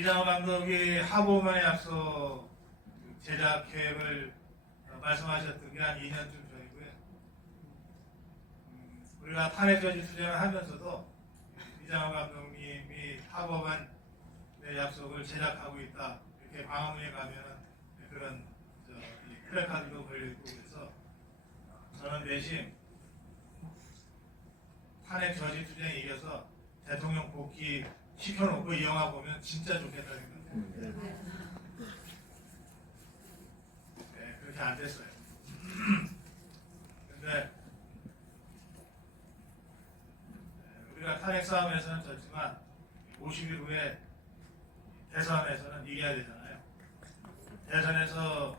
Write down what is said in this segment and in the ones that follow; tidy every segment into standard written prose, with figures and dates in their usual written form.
이장호 감독이 하보만의 약속 제작 계획을 말씀하셨던 게 한 2년쯤 전이고요. 우리가 탄핵 저지 투쟁을 하면서도 이장호 감독님이 하보만의 약속을 제작하고 있다 이렇게 광화문에 가면은 그런 플래카드도 걸려있고 그래서 저는 대신 탄핵 저지 투쟁에 이겨서 대통령 복귀 시켜놓고 이 영화 보면 진짜 좋겠다 생각해요. 네, 그렇게 안 됐어요. 근데 우리가 탄핵 싸움에서는 졌지만 50일 후에 대선에서는 이겨야 되잖아요. 대선에서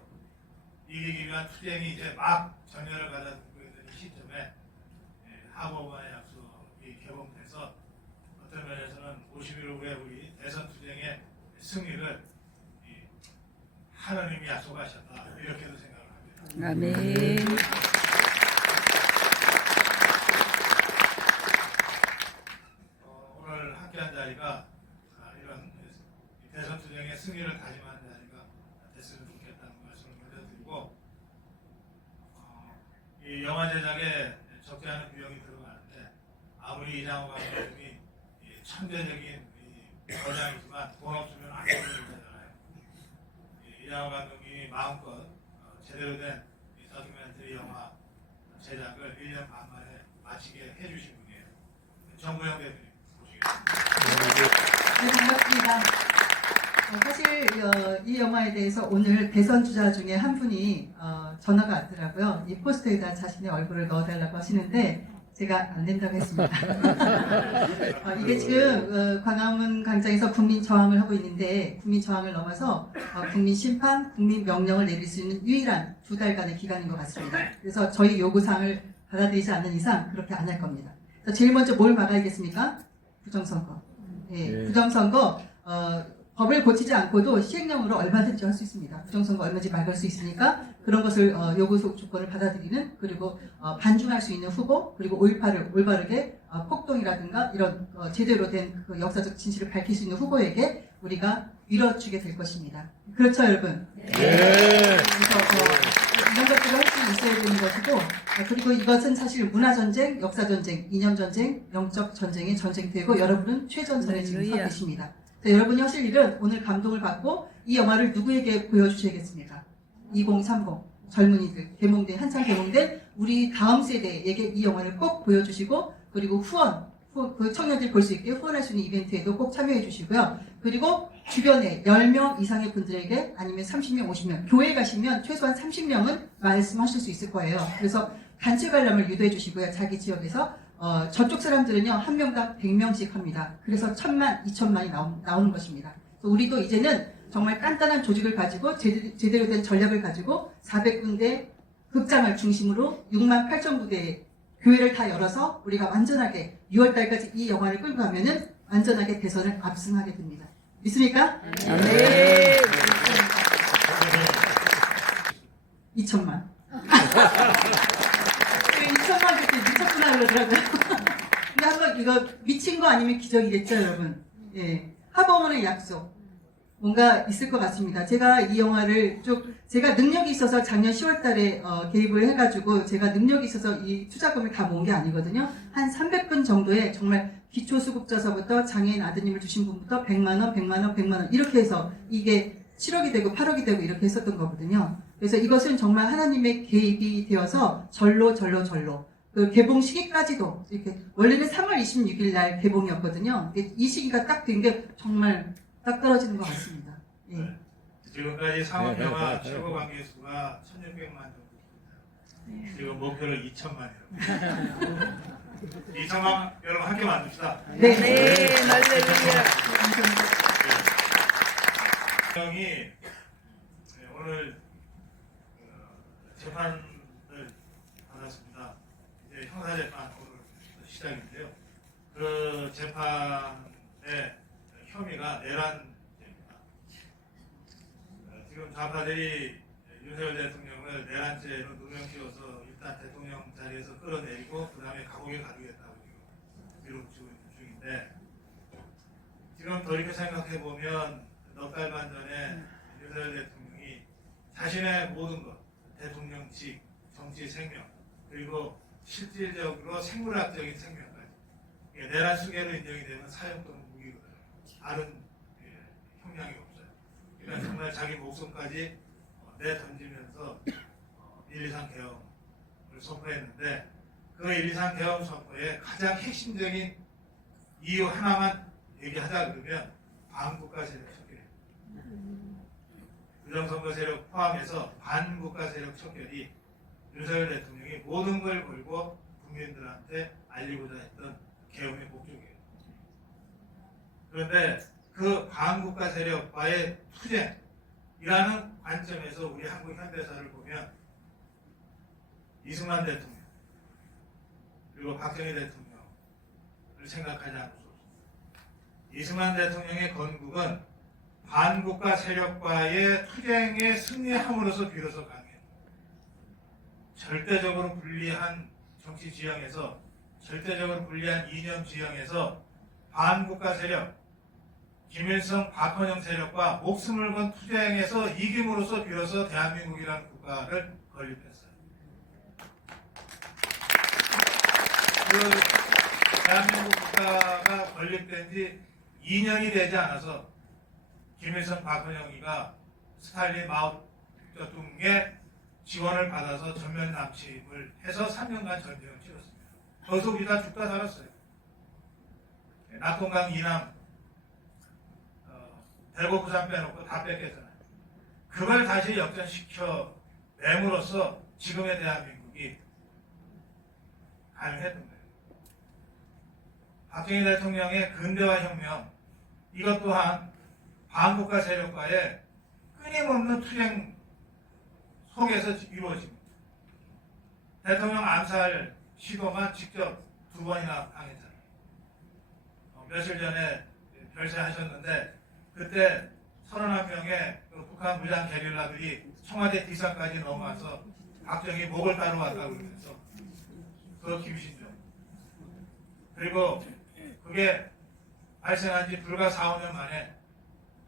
이기기 위한 투쟁이 이제 막 전열을 가다듬고 있는 이 시점에 하보만의 약속이 개봉돼서 어떤 면에서는 50일 후에 우리 대선 투쟁의 승리를 하나님이 약속하셨다 이렇게도 생각을 합니다. 아멘. 오늘 함께한 자리가 이런 대선 투쟁의 승리를 다짐하는 자리가 됐으면 좋겠다는 말씀을 먼저 드리고 이 영화 제작에 적지 않은 비용이 들어가는데 아무리 이장호 감독님이 천재적인 거장이지만 돈 없으면 안 되는 거잖아요. 이장호 감독님이 마음껏 제대로 된 다큐멘터리 영화 제작을 1년 반 만에 마치게 해주신 분이에요. 정부영 대표님 모시겠습니다. 네, 반갑습니다. 사실 이 영화에 대해서 오늘 대선 주자 중에 한 분이 전화가 왔더라고요. 이 포스터에다 자신의 얼굴을 넣어달라고 하시는데 제가 안 된다고 했습니다. 이게 지금 광화문 광장에서 국민 저항을 하고 있는데 국민 저항을 넘어서 국민 심판, 국민 명령을 내릴 수 있는 유일한 2달간의 기간인 것 같습니다. 그래서 저희 요구사항을 받아들이지 않는 이상 그렇게 안 할 겁니다. 그래서 제일 먼저 뭘 막아야겠습니까? 부정선거. 예, 부정선거 법을 고치지 않고도 시행령으로 얼마든지 할 수 있습니다. 부정선거 얼마든지 막을 수 있으니까 그런 것을 요구 조건을 받아들이는 그리고 반중할 수 있는 후보 그리고 5.18을 올바르게 폭동이라든가 이런 제대로 된 그 역사적 진실을 밝힐 수 있는 후보에게 우리가 밀어주게 될 것입니다. 그렇죠 여러분? 네. 그래서 이런 것들을 할 수 있어야 되는 것이고 그리고 이것은 사실 문화전쟁, 역사전쟁, 이념전쟁, 영적 전쟁의 전쟁터이고 여러분은 최전선에 지금 서 계십니다. 여러분이 하실 일은 오늘 감동을 받고 이 영화를 누구에게 보여주셔야겠습니까? 2030 젊은이들 개몽된 한창 개몽된 우리 다음 세대에게 이 영화를 꼭 보여주시고 그리고 그 청년들이 볼 수 있게 후원할 수 있는 이벤트에도 꼭 참여해 주시고요. 그리고 주변에 10명 이상의 분들에게 아니면 30명, 50명 교회 가시면 최소한 30명은 말씀하실 수 있을 거예요. 그래서 단체 관람을 유도해 주시고요. 자기 지역에서 저쪽 사람들은요, 한 명당 100명씩 합니다. 그래서 1000만, 2000만이 나오는 것입니다. 그래서 우리도 이제는 정말 간단한 조직을 가지고 제대로 된 전략을 가지고 400군데 극장을 중심으로 6만 8천 부대의 교회를 다 열어서 우리가 완전하게 6월달까지 이 영화를 끌고 가면은 완전하게 대선을 압승하게 됩니다. 믿습니까? 네. 2천만. 2천만 그렇게 미쳤구나 그러더라고요. 근데 한번 이거 미친 거 아니면 기적이겠죠, 여러분? 예. 하버먼의 약속. 뭔가 있을 것 같습니다. 제가 이 영화를 제가 능력이 있어서 작년 10월 달에 개입을 해가지고 제가 능력이 있어서 이 투자금을 다 모은 게 아니거든요. 한 300분 정도의 정말 기초수급자서부터 장애인 아드님을 주신 분부터 100만원, 100만원, 100만원 이렇게 해서 이게 7억이 되고 8억이 되고 이렇게 했었던 거거든요. 그래서 이것은 정말 하나님의 개입이 되어서 절로 그 개봉 시기까지도 이렇게 원래는 3월 26일 날 개봉이었거든요. 이 시기가 딱 된 게 정말 딱 떨어지는 것 같습니다. 예. 네. 지금까지 상업영화 최고 관객 수가 1600만 정도. 지금 목표를 2000만이라고. 2000만 여러분 함께 만듭시다. 네. 할렐루야. 형이 오늘 재판을 받았습니다. 이제 형사재판 오늘 시작인데요. 그 재판의 혐의가 내란죄입니다. 지금 좌파들이 윤석열 대통령을 내란죄로 누명씌워서 일단 대통령 자리에서 끌어내리고 그 다음에 감옥에 가두겠다고 지금 밀어붙이고 있는 중인데 지금 돌이켜 생각해보면 넉 달 반 전에 윤석열 대통령이 자신의 모든 것, 대통령직, 정치 생명, 그리고 실질적으로 생물학적인 생명까지 내란 수개로 인정이 되는 사형 또는 무기거든요. 다른 형량이 없어요. 그러니까 정말 자기 목숨까지 내던지면서 123 개헌을 선포했는데 그 123 개헌 선포의 가장 핵심적인 이유 하나만 얘기하자 그러면 반국가 세력 척결, 부정선거 세력 포함해서 반국가 세력 척결이 윤석열 대통령이 모든 걸 걸고 국민들한테 알리고자 했던 개헌의 목적이에요. 그런데 그 반국가 세력과의 투쟁이라는 관점에서 우리 한국 현대사를 보면 이승만 대통령 그리고 박정희 대통령을 생각하지 않을 수 없습니다. 이승만 대통령의 건국은 반국가 세력과의 투쟁에 승리함으로써 비로소 강해요. 절대적으로 불리한 정치 지형에서, 절대적으로 불리한 이념 지형에서 반국가 세력, 김일성, 박헌영 세력과 목숨을 건 투쟁에서 이김으로써 비로소 대한민국이라는 국가를 건립했어요. 그 대한민국 국가가 건립된 지 2년이 되지 않아서 김일성, 박헌영이가 스탈린, 마오쩌둥의 지원을 받아서 전면 남침을 해서 3년간 전쟁을 치렀습니다. 거기서 우리 다 죽다 살았어요. 낙동강 이남 대구 부산 빼놓고 다 뺏겼잖아요. 그걸 다시 역전시켜 내므로써 지금의 대한민국이 가능했던 거예요. 박정희 대통령의 근대화 혁명, 이것 또한 반국가 세력과의 끊임없는 투쟁 속에서 이루어집니다. 대통령 암살 시도만 직접 2번이나 당했잖아요. 며칠 전에 별세하셨는데 그때 31명의 북한 무장 게릴라들이 청와대 뒷산까지 넘어와서 박정희 목을 따러 왔다고 그러면서 그 김신종, 그리고 그게 발생한 지 불과 4, 5년 만에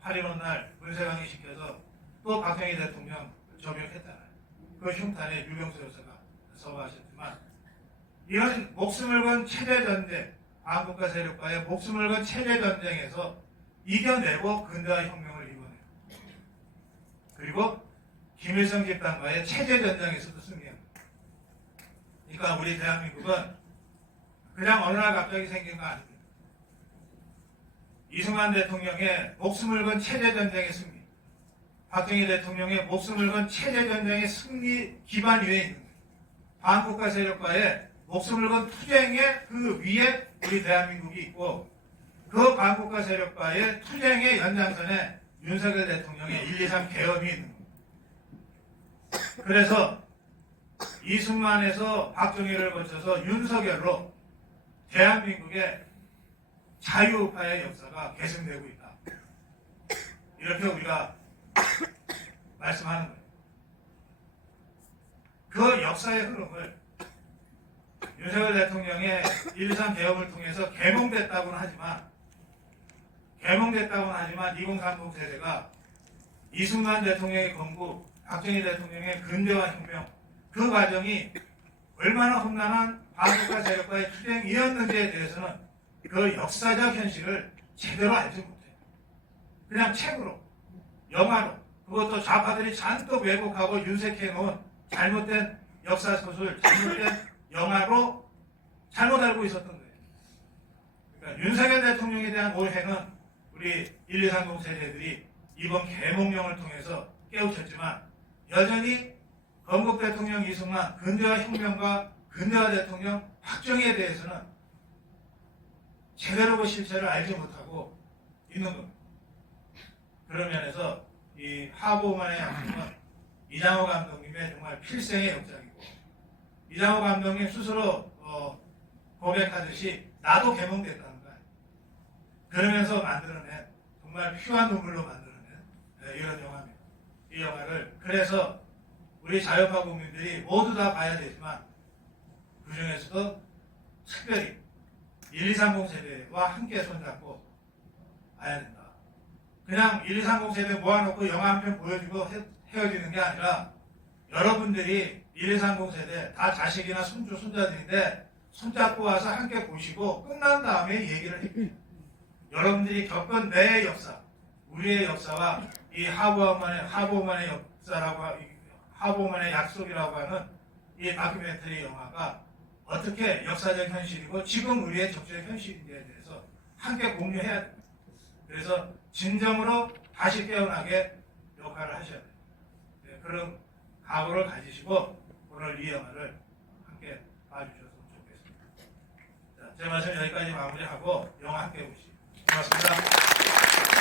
8.15 날 문세방이 시켜서 또 박정희 대통령 저격했잖아요. 그 흉탄에 유병수 여사가 서거하셨지만 이런 목숨을 건 체제전쟁, 반국가 세력과의 목숨을 건 체제전쟁에서 이겨내고 근대화 혁명을 이뤄내요. 그리고 김일성 집단과의 체제전쟁에서도 승리합니다. 그러니까 우리 대한민국은 그냥 어느 날 갑자기 생긴 거 아닙니다. 이승만 대통령의 목숨을 건 체제전쟁의 승리, 박정희 대통령의 목숨을 건 체제전쟁의 승리 기반 위에 있는 거예요. 반국가 세력과의 목숨을 건 투쟁의 그 위에 우리 대한민국이 있고 그 반국가 세력과의 투쟁의 연장선에 윤석열 대통령의 123 개헌이 있는 겁니다. 그래서 이승만에서 박정희를 거쳐서 윤석열로 대한민국의 자유우파의 역사가 계승되고 있다. 이렇게 우리가 말씀하는 거예요. 그 역사의 흐름을 윤석열 대통령의 123 개헌을 통해서 개몽됐다고는 하지만 2030 세대가 이승만 대통령의 건국, 박정희 대통령의 근대화 혁명, 그 과정이 얼마나 험난한 반국가 세력과의 투쟁이었는지에 대해서는 그 역사적 현실을 제대로 알지 못해요. 그냥 책으로, 영화로, 그것도 좌파들이 잔뜩 왜곡하고 윤색해 놓은 잘못된 역사 소설, 잘못된 영화로 잘못 알고 있었던 거예요. 그러니까 윤석열 대통령에 대한 오해는 우리 1230 세대들이 이번 개몽령을 통해서 깨우쳤지만 여전히 건국 대통령 이승만, 근대화 혁명가 근대화 대통령 박정희에 대해서는 제대로 그 실체를 알지 못하고 있는 겁니다. 그런 면에서 이 하보만의 양심은 이장호 감독님의 정말 필생의 역작이고 이장호 감독님 스스로 고백하듯이 나도 개몽됐다는 거예요. 그러면서 만들어낸 정말 피와 눈물로 만들어낸 이런 영화입니다. 이 영화를 그래서 우리 자유파 국민들이 모두 다 봐야 되지만 그 중에서도 특별히 1230 세대와 함께 손잡고 봐야 된다. 그냥 1, 2, 30 세대 모아놓고 영화 한 편 보여주고 헤어지는 게 아니라 여러분들이 1, 2, 30 세대 다 자식이나 손주, 손자들인데 손잡고 와서 함께 보시고 끝난 다음에 얘기를 해요. 여러분들이 겪은 내 역사, 우리의 역사와 이 하버만의 역사라고, 하버만의 약속이라고 하는 이 다큐멘터리 영화가 어떻게 역사적 현실이고 지금 우리의 적시적 현실인지에 대해서 함께 공유해야 됩니다. 그래서 진정으로 다시 깨어나게 역할을 하셔야 돼요. 네, 그런 각오를 가지시고 오늘 이 영화를 함께 봐주셨으면 좋겠습니다. 자, 제 말씀 여기까지 마무리하고 영화 함께 보시죠. 고맙습니다.